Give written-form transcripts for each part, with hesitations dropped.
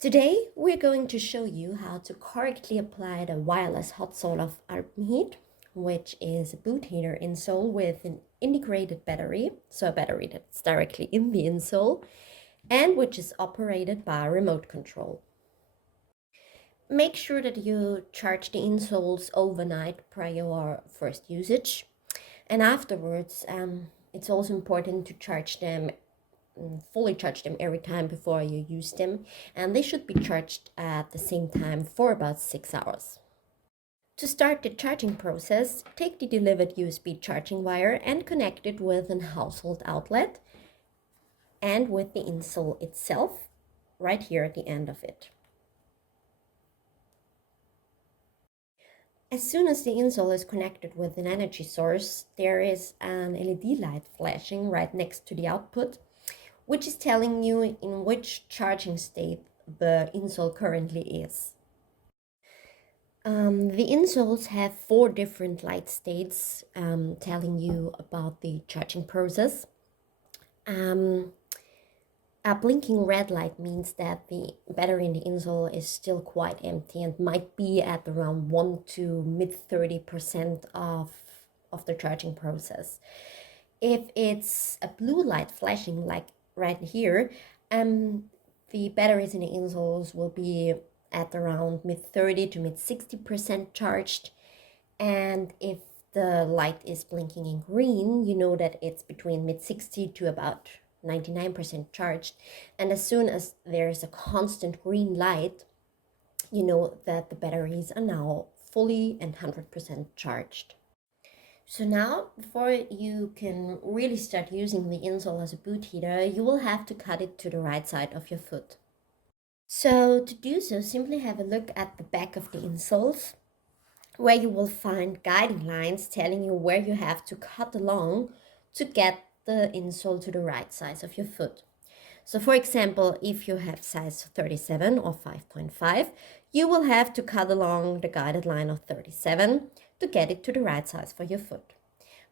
Today, we're going to show you how to correctly apply the wireless hot sole of Alpenheat, which is a boot heater insole with an integrated battery, so a battery that's directly in the insole, and which is operated by remote control. Make sure that you charge the insoles overnight prior your first usage, and afterwards, it's also important to charge them fully charge them every time before you use them, and they should be charged at the same time for about 6 hours. To start the charging process, take the delivered USB charging wire and connect it with an household outlet and with the insole itself right here at the end of it. As soon as the insole is connected with an energy source, there is an LED light flashing right next to the output, which is telling you in which charging state the insole currently is. The insoles have 4 different light states telling you about the charging process. A blinking red light means that the battery in the insole is still quite empty and might be at around 1 to mid 30% of the charging process. If it's a blue light flashing like right here, the batteries in the insoles will be at around mid 30 to mid 60% charged. And if the light is blinking in green, you know that it's between mid 60 to about 99% charged. And as soon as there's a constant green light, you know that the batteries are now fully and 100% charged. So now, before you can really start using the insole as a boot heater, you will have to cut it to the right side of your foot. So to do so, simply have a look at the back of the insoles, where you will find guiding lines telling you where you have to cut along to get the insole to the right size of your foot. So for example, if you have size 37 or 5.5, you will have to cut along the guided line of 37 to get it to the right size for your foot.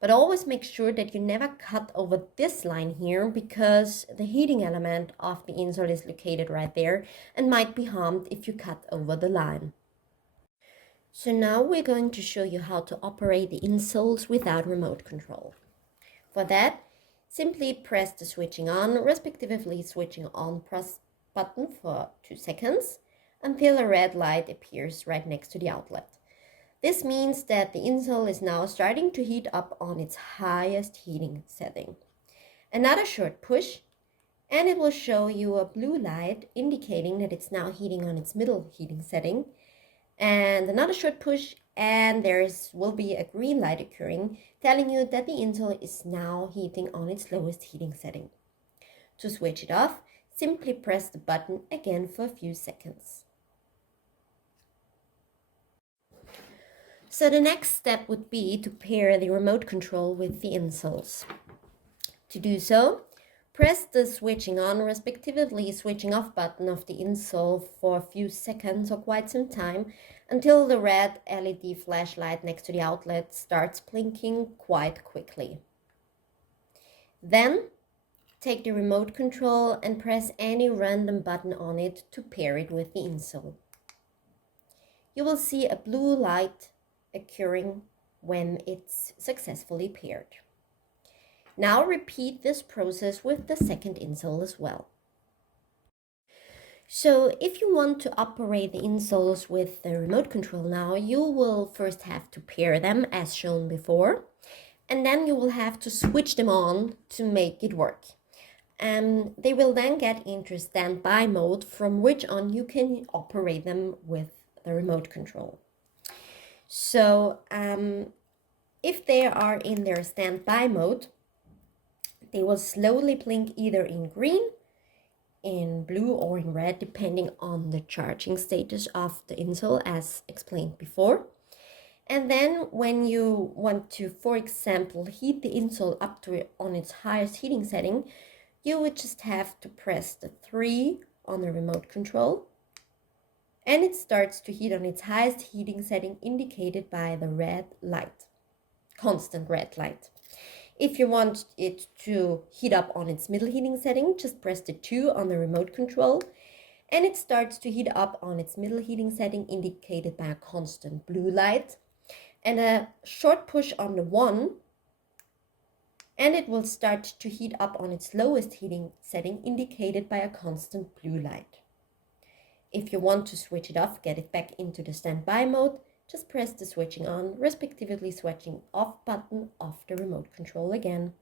But always make sure that you never cut over this line here, because the heating element of the insole is located right there and might be harmed if you cut over the line. So now we're going to show you how to operate the insoles without remote control. For that, simply press the switching on, respectively switching on press button for 2 seconds until a red light appears right next to the outlet. This means that the insole is now starting to heat up on its highest heating setting. Another short push and it will show you a blue light indicating that it's now heating on its middle heating setting. And another short push and will be a green light occurring telling you that the insole is now heating on its lowest heating setting. To switch it off, simply press the button again for a few seconds. So the next step would be to pair the remote control with the insoles. To do so, press the switching on, respectively switching off button of the insole for a few seconds or quite some time until the red LED flashlight next to the outlet starts blinking quite quickly. Then, take the remote control and press any random button on it to pair it with the insole. You will see a blue light occurring when it's successfully paired. Now repeat this process with the second insole as well. So if you want to operate the insoles with the remote control now, you will first have to pair them as shown before, and then you will have to switch them on to make it work. They will then get into standby mode, from which on you can operate them with the remote control. So if they are in their standby mode, they will slowly blink either in green, in blue, or in red, depending on the charging status of the insole, as explained before. And then when you want to, for example, heat the insole up to on its highest heating setting, you would just have to press the 3 on the remote control, and it starts to heat on its highest heating setting indicated by the red light, constant red light. If you want it to heat up on its middle heating setting, just press the 2 on the remote control, and it starts to heat up on its middle heating setting indicated by a constant blue light, and a short push on the 1, and it will start to heat up on its lowest heating setting indicated by a constant blue light. If you want to switch it off, get it back into the standby mode, just press the switching on, respectively switching off button of the remote control again.